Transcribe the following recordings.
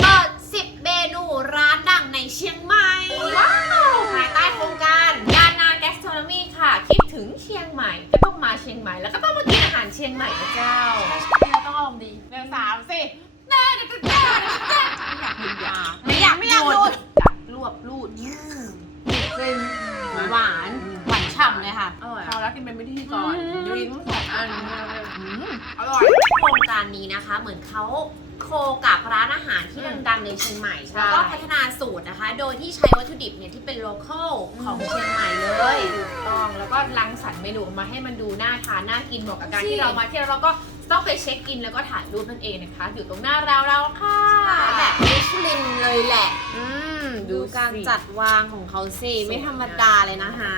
เปิด 10 เมนูร้านดังในเชียงใหม่ ว้าวภายใต้โครงการยานาแกสโทรนมีค่ะ คิดถึงเชียงใหม่ ก็ต้องมาเชียงใหม่ แล้วก็ต้องมากินอาหารเชียงใหม่นะเจ้าเราต้องอารมณ์ดีเร็วสามสิไม่อยากหยุดยาไม่อยากไม่อยากหยุดรวบรูดฟินหวาน หวานฉ่ำเลยค่ะอร่อยพอ แล้วกินเป็นวิธีก่อนอืมยูรินต้องสองอันอืมอร่อย โครงการนี้นะคะ เหมือนเขาโคกับร้านอาหารที่ดังๆในเชียงใหม่ใช่ แล้วก็พัฒนาสูตรนะคะ โดยที่ใช้วัตถุดิบเนี่ยที่เป็นโลเคอลของเชียงใหม่เลยถูกต้องแล้วก็รังสรรค์เมนูออกมาให้มันดูน่าทานน่ากินเหมาะกับการจริงที่เรามาเที่ยวเราก็ต้องไปเช็คอินแล้วก็ถ่ายรูปนั่นเองนะคะ อยู่ตรงหน้าเราเราค่ะแบบมิชลินเลยแหละ อืม ดูการสิจัดวางของเขาสิสวยไม่ธรรมดาเลยนะคะ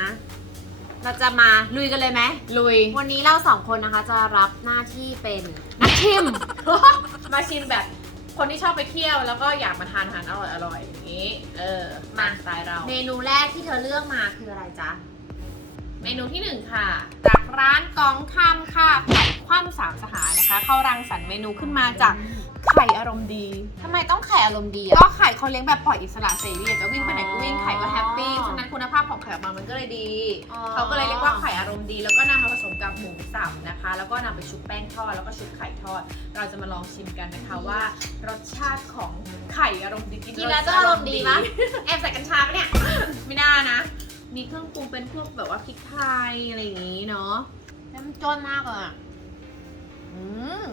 เราจะมาลุยกันเลยไหม ลุย วันนี้เราสองคนนะคะจะรับหน้าที่เป็นนักชิม มาชิมแบบคนที่ชอบไปเที่ยวแล้วก็อยากมาทานอาหารอร่อยอร่อยๆอย่างนี้ เออมามาสไตล์เรา เมนูแรกที่เธอเลือกมาคืออะไรจ๊ะ เมนูที่หนึ่งค่ะ จากร้านกองคำค่ะไข่คว่ำสามสหายนะคะ เขารังสรรค์เมนูขึ้นมาจาก ไข่อารมณ์ดี ทำไมต้องแข่อารมณ์ดีอะก็ไข่เขาเลี้ยงแบบปล่อยอิสระเสรีอะจะวิ่งไปไหนก็วิ่งไข่ก็แฮปปี้อ๋อฉะนั้นคุณภาพของไข่ออกมามันก็เลยดี อ๋อ เขาก็เลยเรียกว่าไข่อารมณ์ดี แล้วก็นำมาผสมกับหมูสับนะคะ แล้วก็นำไปชุบแป้งทอดแล้วก็ชุบไข่ทอด เราจะมาลองชิมกันนะคะว่ารสชาติของไข่อารมณ์ดีกินแล้วจะอารมณ์ดีปะแอบใส่กัญชาปะเนี่ย ไม่น่านะ มีเครื่องปรุงเป็นพวกแบบว่าพริกไทยอะไรอย่างนี้เนาะน้ำจนมากเลยอะอืม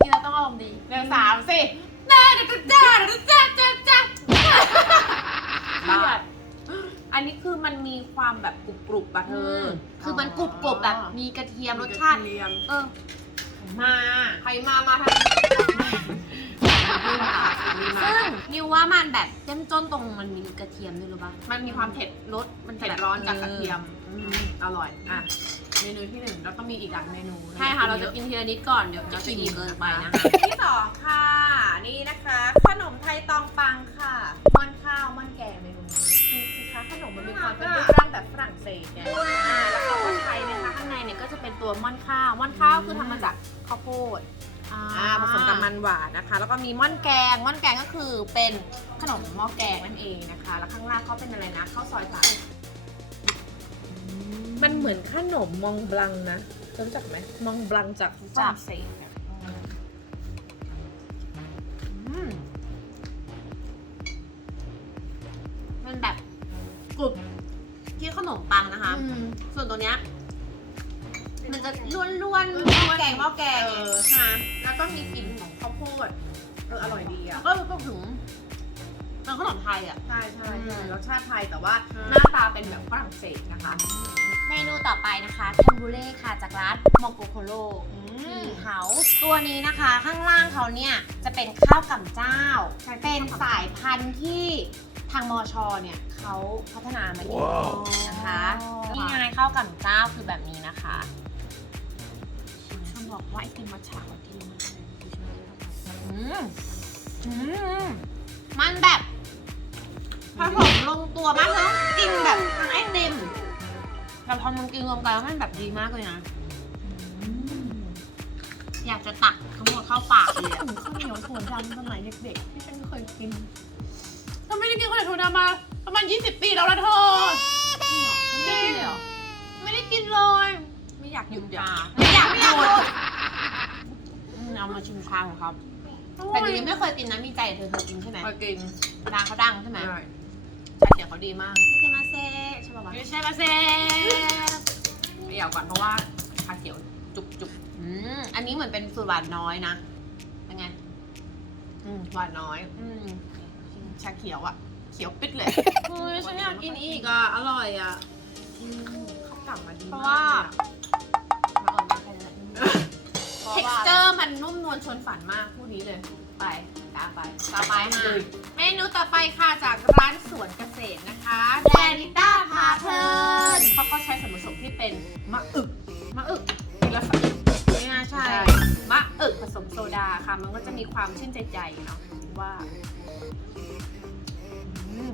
กินแล้วต้องอารมณ์ดีเร็วสามสิจ้าจ้าจ้าจ้าจ้าจ้าอันนี้คือมันมีความแบบกรุบกรุบๆปะเธออคือมันกรุบกรอบแบบมีกระเทียมรสชาติเรียมเออ มาใครมา มาทางซึ่งนิวว่ามันแบบเจ้มจนตรงมันมีกระเทียมด้วยหรือปะมันมีความเผ็ดรสมันเผ็ดร้อนจากกระเทียมอืมอร่อย อะ เมนูที่หนึ่งเราต้องมีอีกหลายเมนูใช่ค่ะ เราจะกินทีละนิดก่อน เดี๋ยวจะกินอีกเกินไปนะคะที่สองค่ะ นี่นะคะ ขนมไทยตองปังค่ะม่อนข้าวม่อนแกงเมนูนี้ดูสิคะขนมมันมีความเป็นรูปร่างแบบฝรั่งเศสไงอ่าแล้วเขาก็ใช้นะคะข้างในเนี่ยก็จะเป็นตัวม่อนข้าวม่อนข้าวคือทำมาจากข้าวโพดอ่าผสมกับมันหวานนะคะ แล้วก็มีม่อนแกงม่อนแกงก็คือเป็นขนมหม้อแกงนั่นเองนะคะ แล้วข้างล่างเขาเป็นอะไรนะข้าวซอยตัดมัน เหมือนขนมมองบลังนะรู้จักไหมมองบลังจากฝรั่งเศสอะอืมมันแบบกรุบที่ขนมปังนะคะ อืม ส่วนตัวเนี้ย มันจะล้วนๆหม้อแกงหม้อแกงเออใช่ไหมแล้วก็มีกลิ่นของข้าวโพดเอออร่อยดีแล้อะวก็รู้สึกถึงเป็นขนมไทยอะ ใช่ใช่ใช่อืมรสชาติไทยแต่ว่าอืมหน้าตาเป็นแบบฝรั่งเศสนะคะ เมนูต่อไปนะคะเทมบูเล่ค่ะจากร้านมองโกโคโลอืทีมเฮาส์ตัวนี้นะคะข้างล่างเขาเนี่ยจะเป็นข้าวกับเจ้าใช่เป็นสายพันธุ์ที่ทางมอชอเนี่ยเขาพัฒนามาเองนะคะนี่ไงข้าวกับเจ้าคือแบบนี้นะคะฉันบอกว่าไอติมมัทฉะเขาดีมากเลยอืมอืมมันแบบผสมลงตัวมากเลยกินแบบทั้งไอติม แต่พอมันกินรวมกันแล้วมันแบบดีมากเลยนะอยากจะตักทั้งหมดเข้าปากเลยอะถึงข้าวเหนียวถั่วดำสมัยเด็กๆที่ฉันเคยกินทำไม่ได้กินข้าวเหนียวถั่วดำมาประมาณ 20 ปีแล้วละเธอไม่ได้กินเลยเหรอไม่ได้กินเลย ไม่อยากหยุดยาไม่อยากหยุดอืมเอามาชิมชาของเขาแต่จริงๆไม่เคยกินนะมีใจเธอเคยกินใช่ไหมเคยกินดังเขาดังใช่ไหมชาเขียวเขาดีมากไม่ใช่มาเซ่ใช่ ป่าวะไม่ใช่มาเซ่ไม่อยากก่อนเพราะว่าชาเขียวจุกจุกอืมอันนี้เหมือนเป็นสูตรหวานน้อยนะเป็นไงๆอืมหวานน้อย อืมชาเขียวอะ เขียวปิดเลยเฮ้ยฉันอยากกินอีกอะ อร่อยอะข้าวกลับมาดีเพราะมากว่าเลยอะเพราะเท็กว่าซ์เจอร์มันนุ่มนวลชวนฝันมากพูดนี้เลย ไปตามไปต่อไปค่ะเมนูต่อไปค่ะจากร้านสวนเกษตรนะคะแดนิต้าพาเพลินเขาก็ใช้ส่วนผสมที่เป็นมะอึกมะอึกกินแล้วสะอึกไม่น่าใช่ มะอึกผสมโซดาค่ะ มันก็จะมีความชื่นใจใจเนาะว่าอืม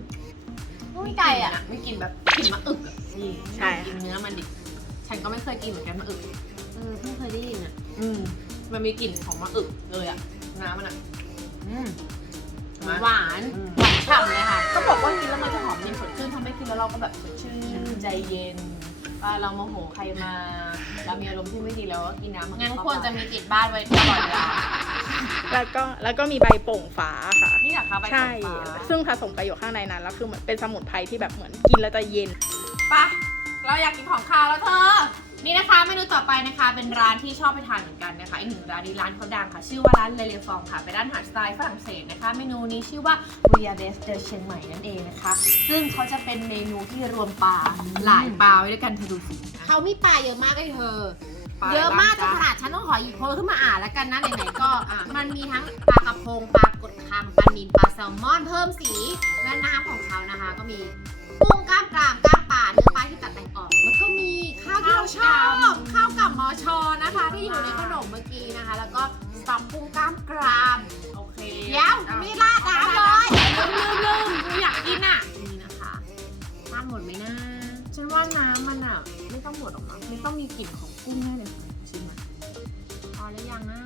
ไม่ไก่อะไม่กินแบบกลินมะอึกอะนี่ใช่กินเนื้อมันดิฉันก็ไม่เคยกินเหมือนกันมะอึกเออเพิ่งเคยได้ยินอะ อืมมันมีกลิ่นของมะอึกเลยอะน้ำมันอะอืมมาหวานอืม หวานฉ่ำเลยค่ะก็บอกว่ากินแล้วมันจะหอมเย็นสดชื่นทำให้กินแล้วเราก็แบบสดชื่นใจเย็นว่าเราโมโหใครมาเรามีอารมณ์ที่ไม่ดีแล้วก็กินน้ำมังั้นเข้าไปควรจะมีติดบ้านไว้ตลอดเวลาแล้วก็แล้วก็มีใบโป่งฟ้าค่ะ นี่เหรอคะใบใช่ของฟ้า ซึ่งผสมประโยชน์ข้างในนั้นแล้วคือเหมือนเป็นสมุนไพรที่แบบเหมือนกินแล้วจะเย็น ไปะเราอยากกินของคาวแล้วเธอ นี่นะคะเมนูต่อไปนะคะเป็นร้านที่ชอบไปทานเหมือนกันนะคะอีกหนึ่งร้านนี้ร้านเขาดังค่ะ ชื่อว่าร้านเลเลฟองค่ะเป็นร้านอาหารสไตล์ฝรั่งเศสนะคะ เมนูนี้ชื่อว่า r i a d e s de เชียงใหม่นั่นเองนะคะ ซึ่งเขาจะเป็นเมนูที่รวมปลาหลายปลาไว้ด้วยกันเธอดูสิเขามีปลาเยอะมากเลยเธอ ปลาเยอะมากจบ้นงขจ๊ะ นาดฉันต้องขอหยิบโพลขึ้นมาอ่านแล้วกันนะไหนๆก็อะ มันมีทั้งปลากระพงปลากดคังปลานิลปลาแซลมอนเพิ่มสีและน้ำของเขานะคะ ก็มีกุ้งกล้ามกรามกล้ามป่าเนื้อ ปลาที่ตัดแต่งออกแล้วก็มีข้าวที่เราชอบข้าวกับมอชอนะคะ ที่อยู่ในขนมเมื่อกี้นะคะ แล้วก็สต๊อกกุ้งกล้ามกรามโอเคเดี๋ยวไม่ราดน้ำเลยลืมลืมลืมกูอยากกินอะนี่นะคะทานหมดไหมนะฉันว่าน้ำมันอะไม่ต้องหมดออกมาไม่ต้องมีกลิ่นของกุ้งแน่เลยชิมมาพอหรือยังนะ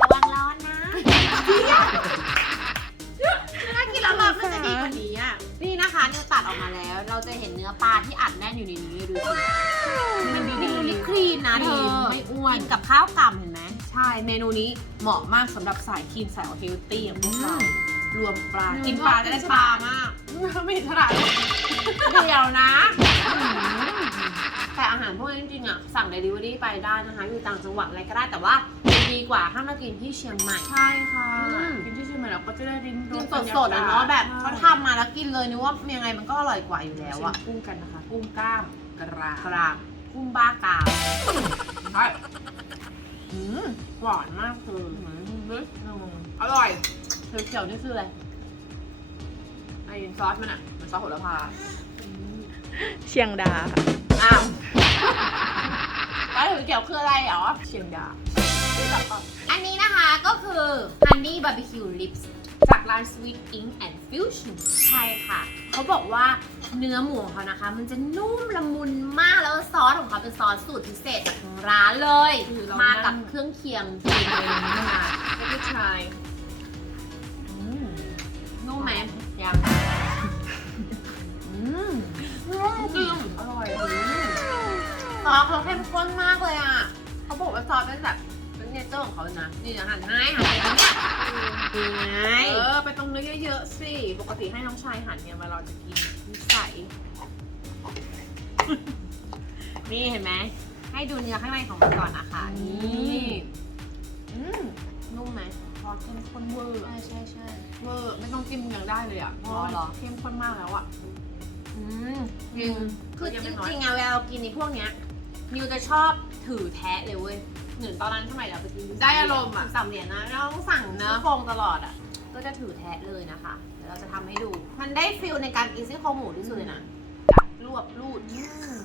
ระวังร้อนนะ เราจะเห็นเนื้อปลาที่อัดแน่นอยู่ในนี้ดูสิมันดีดีคลีนนะเธอไม่อ้วนกินกับข้าวกล่ำเห็นไหมใช่เมนูนี้เหมาะมากสำหรับสายคีนสายเฮลตี้อย่างพวกเรารวมปลาอืมกินปลาจะได้ฉลาดมาก ไม่ฉลาดเลยเดียวนะ แต่อาหารพวกนี้จริงๆอะ สั่งเดลิเวอรี่ไปได้นะคะ อยู่ต่างจังหวัดอะไรก็ได้แต่ว่า ดีกว่าถ้ามากินที่เชียงใหม่ ใช่ค่ะ อืม กินที่เชียงใหม่เราก็จะได้ริมรกินสสดๆอะเนาะแบบเขาใช่ทำมาแล้วกินเลยนึกว่ายังไงมันก็อร่อยกว่าอยู่แล้วชิมอะกุ้งกันนะคะ กุ้งกล้ามกระกรามกุ้งบ้ากามใช่อืมหวานมากคือเหมือนลึกอร่อยเขียวๆนี่คืออะไรไอ้ซอสมันอะมันซอสโหระพา เชียงดาค่ะ อ้าว แล้วถือเกี่ยวคืออะไรเหรอ เชียงดา อันนี้นะคะก็คือ Honey Barbecue Lips จากร้าน Sweet Ink and Fusion ใช่ค่ะ เขาบอกว่าเนื้อหมูของเขานะคะ มันจะนุ่มละมุนมากแล้วซอสของเขาเป็นซอสสูตรพิเศษจากทางร้านเลย คือเรา มากับนั่งเครื่องเคียงกินเลยนี่มานานไม่ได้ทายนุ่มไหมยังอืมจริงอร่อยอืมซอสเขาเข้มข้นมากเลยอะ เขาบอกว่าซอสเป็นแบบ เป็นเนเจอร์ของเขาเลยนะ นี่อาหารง่ายอาหารง่ายเนี่ยนี่ไงเออ ไปตรงเนื้อเยอะๆสิ ปกติให้น้องชายหั่นเนี่ยมาเราจะกินนิสัยนี่เห็นไหม ให้ดูเนื้อข้างในของมันก่อนนะคะ นี่อืมนุ่มไหมซอสเข้มข้นเวอร์ ใช่ใช่ใช่เวอร์ไม่ต้องจิ้มยังได้เลยอะเพราะอ๋อเหรอเข้มข้นมากแล้วอะอืมจริงคือยัจงไม่น้อยริงๆอะเวลาเรากินในพวกเนี้ยนิวจะชอบ ถือแทะเลยเว้ยเหมือนตอนนั้นสมัยเราไปกินได้อารมณ์อะ สามเหรียญนะเราต้องสั่งเนื้อโครงตลอดอะ ก็จะถือแทะเลยนะคะเดี๋ยวเราจะทำให้ดู มันได้ฟิลในการกินซี่โครงหมูที่สุดเลยนะจับรวบรูดอืม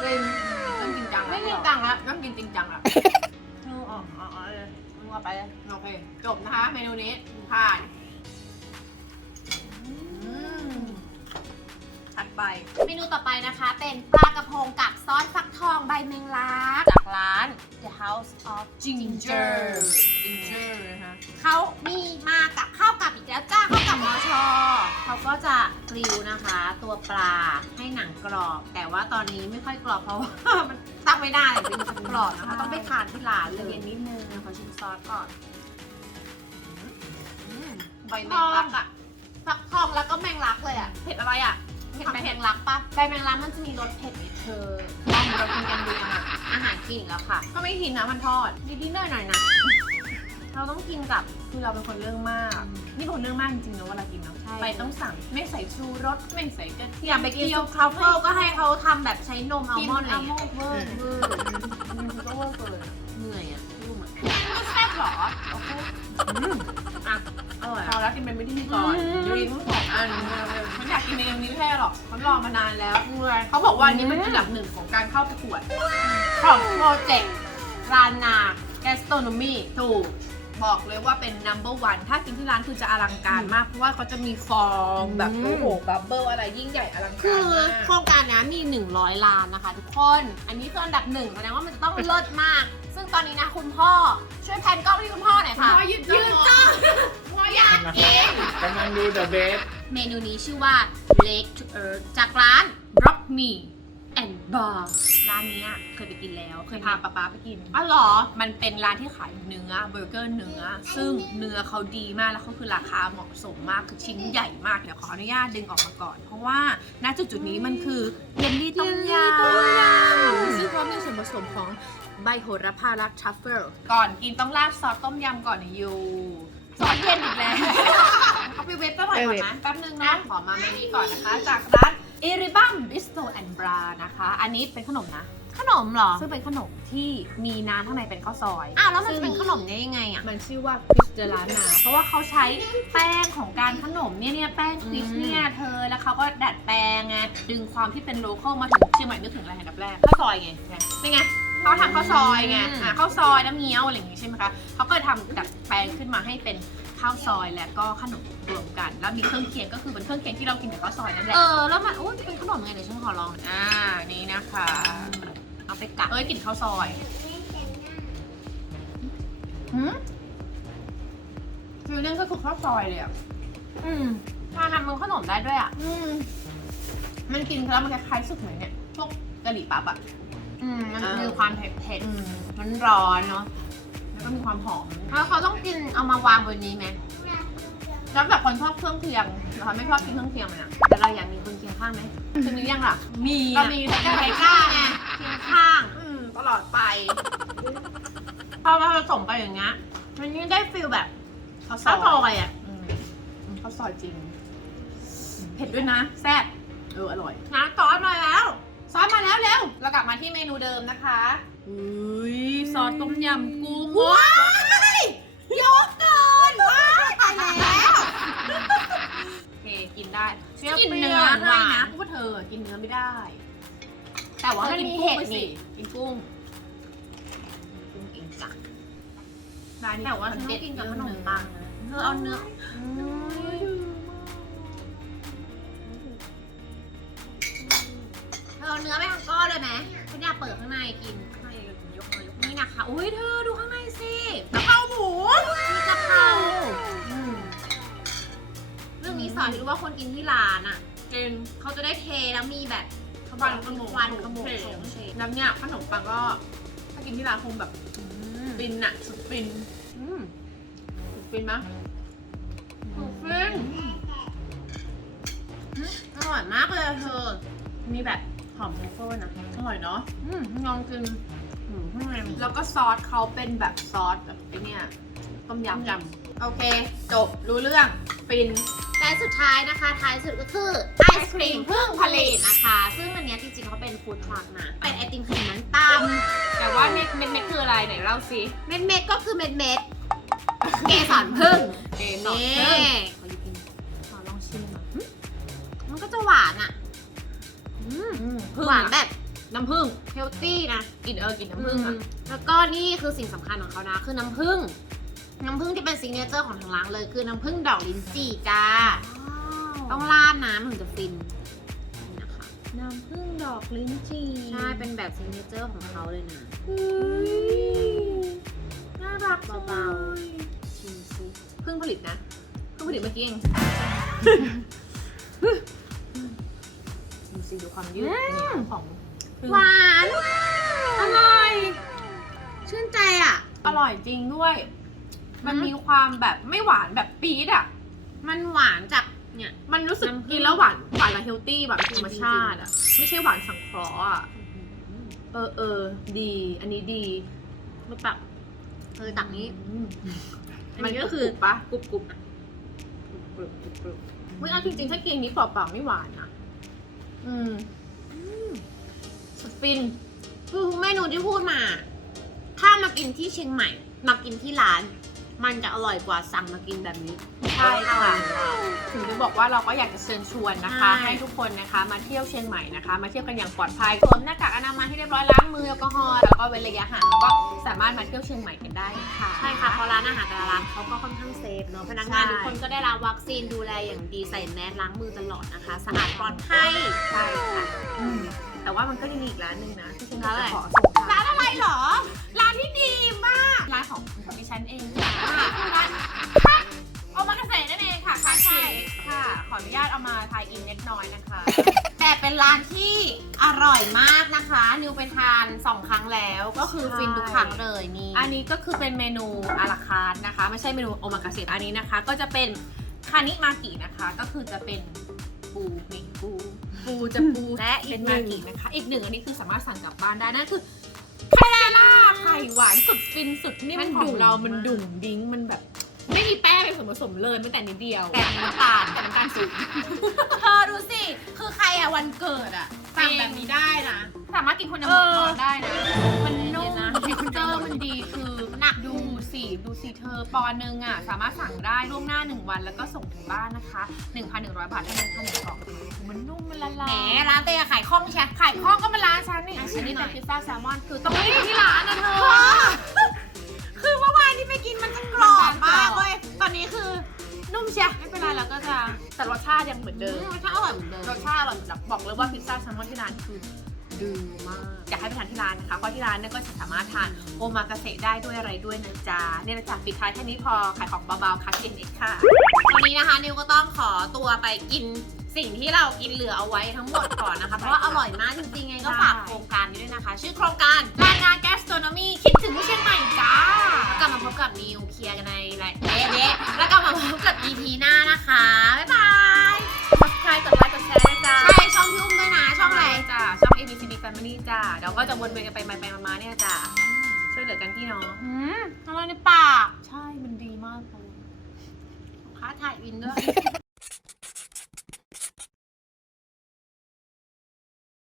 เล่นเล่นจริงจังไม่จริงจังละต้องกินจริงจังอะนูอ๋ออ๋ออ๋อเลยนูเอาไปเลยโอเคจบนะคะเมนูนี้ผ่าน ไป เมนูต่อไปนะคะ เป็นปลากระพงกับซอสฟักทองใบเมงลัก จากร้าน The House of Ginger ginger นะคะเขามีมากับข้าวกับอีกแล้วจ้าข้าวกับมอชอเขาก็จะกริวนะคะ ตัวปลาให้หนังกรอบ แต่ว่าตอนนี้ไม่ค่อยกรอบเพราะว่า มันตั้งไม่ได้เลยเป็นกรอบนะคะต้องไปทานที่ร้านเลยเย็นนิดนึงขอชิมซอสก่อนอืมใบแมงลักอะฟักทองแล้วก็แมงลักเลยอะเผ็ดอะไรอะเผ็ดแมงลักปะใบแมงลักมันจะมีรสเผ็ดนิดเธอลองเรากินกันดูยังอะอาหารกินอีกแล้วค่ะ ก็ไม่กินนะมันทอดนิดๆหน่อยหน่อยๆนะ เราต้องกินกับคือเราเป็นคนเรื่องมาก นี่เป็นคนเรื่องมากจริงๆนะเวลากินเนาะใช่ไปต้องสั่งไม่ใส่ชูรสไม่ใส่กระเทียมอยากไปกินซุปทรัฟเฟิลก็ให้เขาทำแบบใช้นมอัลกินมอนด์อะไรอัลอย่างมอเงี้ยนด์เวอร์เวอร์มันก็เวอร์เกินเหนื่อยอะรุ่มอะไม่แซ่บหรอโอเค นเป็นวิธีก่อนอืมยูริทั้งสองอันฉันอยากกินเมนูนี้ไม่ใช่หรอกฉันรอมานานแล้วเขาบอกว่าอันนี้มันเป็นอันดับหนึ่งของการเข้าประกวดของโปรเจกต์รานาแกสโตรโนมีถูกบอกเลยว่าเป็น number one ถ้ากินที่ร้านคือจะอลังการมาก เพราะว่าเขาจะมีฟองแบบอืมโอ้โหบับเบิลอะไรยิ่งใหญ่อลังคืการอมากโครงการเนี้ยมี 100 ล้านนะคะ ทุกคน อันนี้คืออันดับหนึ่งแสดงว่ามันจะต้องเลิศมาก ซึ่งตอนนี้นะคุณพ่อช่วยแพนกล้องที่คุณพ่อหน่อยค่ะ นกำลังดู The Best เมนูนี้ชื่อว่า Lake to Earth จากร้าน Rock Me and Bar ร้านเนี้ยเคยไปกินแล้ว เคยพาป๊าป๊าไปกินอ๋อเหรอ มันเป็นร้านที่ขายเนื้อเบอร์เกอร์เนื้อ ซึ่งเนื้อเขาดีมากแล้วเขาคือราคาเหมาะสมมากคือชิ้นใหญ่มาก เดี๋ยวขออนุญาตดึงออกมาก่อน เพราะว่าณจุดจุดๆนี้มันคือเยลลี่ต้มยำซึ่งเขามีส่วนผสมของใบโหระพาและทรัฟเฟิลก่อนกินต้องราดซอสต้มยำก่อนนะยูซอสเย็นอีกแล้วเอาไปเวฟ ก็หน่อยก่อนนะแป๊บนึงนะขอมาเมนูนี้ก่อนนะคะ จากร้านเอริบัมบิสโตแอนด์บรานะคะ อันนี้เป็นขนมนะ ขนมเหรอ ซึ่งเป็นขนมที่มีน้ำข้างในเป็นข้าวซอยอ้าวแล้วมันซึ่จะงเป็นขนมได้ยังไงอะ มันชื่อว่าคริสเจลานา เพราะว่าเขาใช้แป้งของการขนมเนี่ยเนี่ยแป้งคริสอืมเนี่ยเธอ แล้วเขาก็ดัดแปลงไงดึงความที่เป็นโลคอลมาถึงเชียงใหม่นึกถึงอะไรอันดับแรกข้าวซอยไงไงนี่ไงเขาทำข้าวซอยไงอะข้าวซอยน้ำเงี้ยวอะไรอย่างงี้ใช่ไหมคะเขาก็เลยทำดัดแปลงขึ้นมาให้เป็น ข้าวซอยและก็ขนมรวมกัน แล้วมีเครื่องเคียงก็คือเป็นเครื่องเคียงที่เรากินกับข้าวซอยนั่นแหละ เออแล้วมันโอ้ยเป็นขนมไงเดี๋ยวฉันขอลองหน่อยอ่านี่นะคะเอาไปกัดเอ้ยกลิ่นข้าวซอยหืมฟิลลิ่งก็คือข้าวซอยเลยอะอืมมาทำเป็นขนมได้ด้วยอะ อืม มันกินแล้วมันคล้ายๆสุกเหมือนเนี่ยพวกกะหรี่ปั๊บอะ อืม มันเออมีความเผ็ดอืมมันร้อนเนาะแล้ว ก็มีความหอมๆแล้วเขาต้องกินเอามาวางบนนี้ไหมแล้วแบบคนชอบเครื่องเคียงนะคะไม่ชอบกินเครื่องเคียงมันอะแต่เราอยากมีคนเคียงข้างไหมคือนึกยังล่ะมีเรามีแต่แต่ไก่ไก่ก้าก้าไงไงเคียงข้างอืมตลอดไปพอมาผสมกันอย่างเงี้ยมันยิ่งได้ฟิลแบบข้าวซข้าวซออยยอะอืมอืมข้าวซอยจริง เผ็ดด้วยนะ แซ่บเอออร่อยนะซอสมาแล้วซอสมาแล้วเร็วเรากลับมาที่เมนูเดิมนะคะ อุ้ยซอสต้มยำกุ้งว้ายเยอะเกินว้ายตายแล้วโอเคกินได้เปรี้ยวกินเปรี้เนื้ยวอหวาให้นนะเพราะว่าเธอกินเนื้อไม่ได้ แต่ว่ามันกินมีกุ้งเห็ดไปนี่สิกินกุ้งกุ้งกินจังร้านนี้แต่ว่าฉันต้องกินกับขนมปังนะเธอเอาเนื้อเธอเอาเนื้อไปทั้งก้อนเลยไหมฉันอยากเปิดข้างในกินยกมายก นี่นะคะ อุ้ยเธอดูข้างในสิกะเพราหมูมีกะเพราเรื่องนี้สอนให้รู้ว่าคนกินที่ร้านอะกินเขาจะได้เทแล้วมีแบบขวันขมีโมงควันขโมงเฉโฉงเฉงน้ำเนี่ยขนมปังก็ ถ้ากินที่ร้านคงแบบฟินอะสุดฟินอืมสุดฟินมะสุดฟินอร่อยมากเลยอะเธอ มีแบบหอมทรัฟเฟิลนะ อร่อยเนาะอืมลองกิน อืมข้างในมันแล้วก็ซอสเขาเป็นแบบซอสแบบไอเนี่ยต้มยำจำโอเค จบรู้เรื่องฟินแต่สุดท้ายนะคะ ท้ายสุดก็คือไอศครีมพึ่งผลิตนะคะ ซึ่งอันเนี้ยจริงๆเขาเป็นฟู้ดทรัคนะ เป็นไอติมขนมน้ำตาลแต่ว่าเม็ดเม็ดเม็ดคืออะไรไหนเล่าสิเม็ดเม็ดๆก็คือเม็ดเม็ดๆเกสรพึ่งเกนี่สรพึ่งขอหยิบกินขอลองชิมหน่อยมันก็จะหวานอะอืมพึ่งหวานอะแบบ น้ำผึ้งเฮลตี้นะกินเออกินน้ำผึ้งอะแล้วก็นี่คือสิ่งสำคัญของเขานะ คือน้ำผึ้งน้ำผึ้งที่เป็นซิงเกิลเจอร์ของทางร้านเลยคือน้ำผึ้งดอกลิ้นจี่จ้า ต้องราดน้ำถึงจะฟินนี่นะคะน้ำผึ้งดอกลิ้นจี่ใช่เป็นแบบซิงเกิลเจอร์ของเขาเลยนะน่ารักเบาๆชิมซิเพิ่งผลิตนะเพิ่งผลิตเมื่อกี้เองดูสิดูความยืดเหนียวของพึ่ง หวานอร่อย ชื่นใจอะ อร่อยจริงด้วย มันมีความแบบไม่หวานแบบปี๊ดอะ มันหวานจากเนี่ย มันรู้สึกน้ำผึ้ง กินแล้วหวานหวานและเฮลตี้แบบธรรมชาติอะ ไม่ใช่หวานสังเคราะห์อะ เออเออดี อันนี้ดีมันแบบเออตักนี้ มันก็คือปะกรุบกรุบกรุบกรุบกรุบไม่เอาจริงๆถ้ากินนี้เปล่าๆไม่หวานนะอืมสุด ฟินคือทุกเมนูที่พูดมา ถ้ามากินที่เชียงใหม่ มากินที่ร้าน มันจะอร่อยกว่าสั่งมากินแบบนี้ ใช่ค่ะ ถึงได้บอกว่าเราก็อยากจะเชิญชวนนะคะ ใช่ ให้ทุกคนนะคะมาเที่ยวเชียงใหม่นะคะ มาเที่ยวกันอย่างปลอดภัยสวมหน้ากากอนามัยให้เรียบร้อยล้างมือแอลกอฮอล์แล้วก็เว้นระยะห่างแล้วก็สามารถมาเที่ยวเชียงใหม่กันได้ค่ะใช่ค่ะเพราะร้านอาหารแต่ละร้านเขาก็ค่อนข้างเซฟเนาะพนักงานใช่ทุกคนก็ได้รับวัคซีนดูแลอย่างดีใส่แมสล้างมือตลอดนะคะ สะอาดปลอดภัย ใช่ค่ะ อืม แต่ว่ามันก็ยังมีอีกร้านหนึ่งนะที่ฉันอยากร้านอะไรจะขอส่งร้านอะไรเหรอ ร้านที่ดีมาก ร้านของดิฉันเองค่ะร้านเอามาเกษตรนั่นเองค่ะคาเค้กค่ะ ขออนุญาตเอามาทายอินเล็กน้อยนะคะ แต่เป็นร้านที่อร่อยมากนะคะ นิวไปทานสองครั้งแล้วก็คือใช่ฟินทุกครั้งเลยนี่อันนี้ก็คือเป็นเมนูอาราคาร์ทนะคะ ไม่ใช่เมนูโอมากาเสะอันนี้นะคะ ก็จะเป็นคานิมากินะคะ ก็คือจะเป็น ปูนี่ปูปูจะปูและอีเป็กนหมานึ่งกินะคะ อีกหนึ่งอันนี้คือสามารถสั่งกลับบ้านได้นั่นคือคาราล่าไข่หวานสุดฟินสุดนิ่มมันของดุ่งเรามันมากดุ่งดิ้งมันแบบ ไม่มีแป้งเป็นส่วนผสมเลยแม้แต่นิดเดียว แต่น้ำตาลแต่น้ำตาลสูงเธอดูสิ คือใครอะวันเกิดอะสั่งแบบนี้ได้นะ สามารถกินคนเดียวหมดเออก่อนได้นะ มันนุ่มนะเท็กเจอร์มันดีคือหนักดูสิดูสิเธอปอนด์นึงอะ สามารถสั่งได้ล่วงหน้า 1 วันแล้วก็ส่งถึงบ้านนะคะ 1,100 บาทเท่านั้นค่ะห ร้านเต้ขายคล่องใช่ขายข้องก็มาร้านฉันนี่อะฉันนี่ชิมหน่เป็อนยพิซซ่าแซลมอนคือต้องไปกินที่ร้านนะเธอ คือเมื่อวานที่ไปกินมันจะกรอบมากเว้ยตอนนี้คือนุ่มเชียไม่เป็นไรเราก็จะแต่รสชาติยังเหมือนเดิเดิมมรสชาติอร่อยเหมือนเดิมรสชาติอร่อยแบบบอกเลยว่าพิซซ่าแซลมอนที่ร้านคือดื้อมากอยากให้ไปทานที่ร้านนะคะเพราะที่ร้านเนี่ยก็จะสามารถทานโอมากาเสะได้ด้วยอะไรด้วยนะจ๊ะเนี่ยนะจ๊ะปิดท้ายแค่นี้พอขายของเบาๆค่ะเย็นๆค่ะวันนี้นะคะนิวก็ต้องขอตัวไปกิน สิ่งที่เรากินเหลือเอาไว้ทั้งหมดก่อนนะคะ เพราะว่าอร่อยมากจริงๆไงก็ฝากโครงการนี้ด้วยนะคะ ชื่อโครงการรายงานแกสโตรนมีคิดถึงเชียงใหม่จ้าแล้วกลับมาพบกับนิวเคลียร์กันในไรเอ๊ะเอ๊ะแล้วกลับมาพบกับ EP หน้านะคะ บ๊ายบายใครกดไลค์กดแชร์ด้วยจ้าใช่ช่องพี่อุ้มด้วยนะช่องอะไรจ้าช่อง ABCD Family จ้าเดี๋ยวก็จะวนเวียนกันไปไปไปมาๆเนี่ยจ้าช่วยเหลือกันพี่น้องอืมอร่อยในปากใช่มันดีมากเลยค้าถ่ายวินด้วย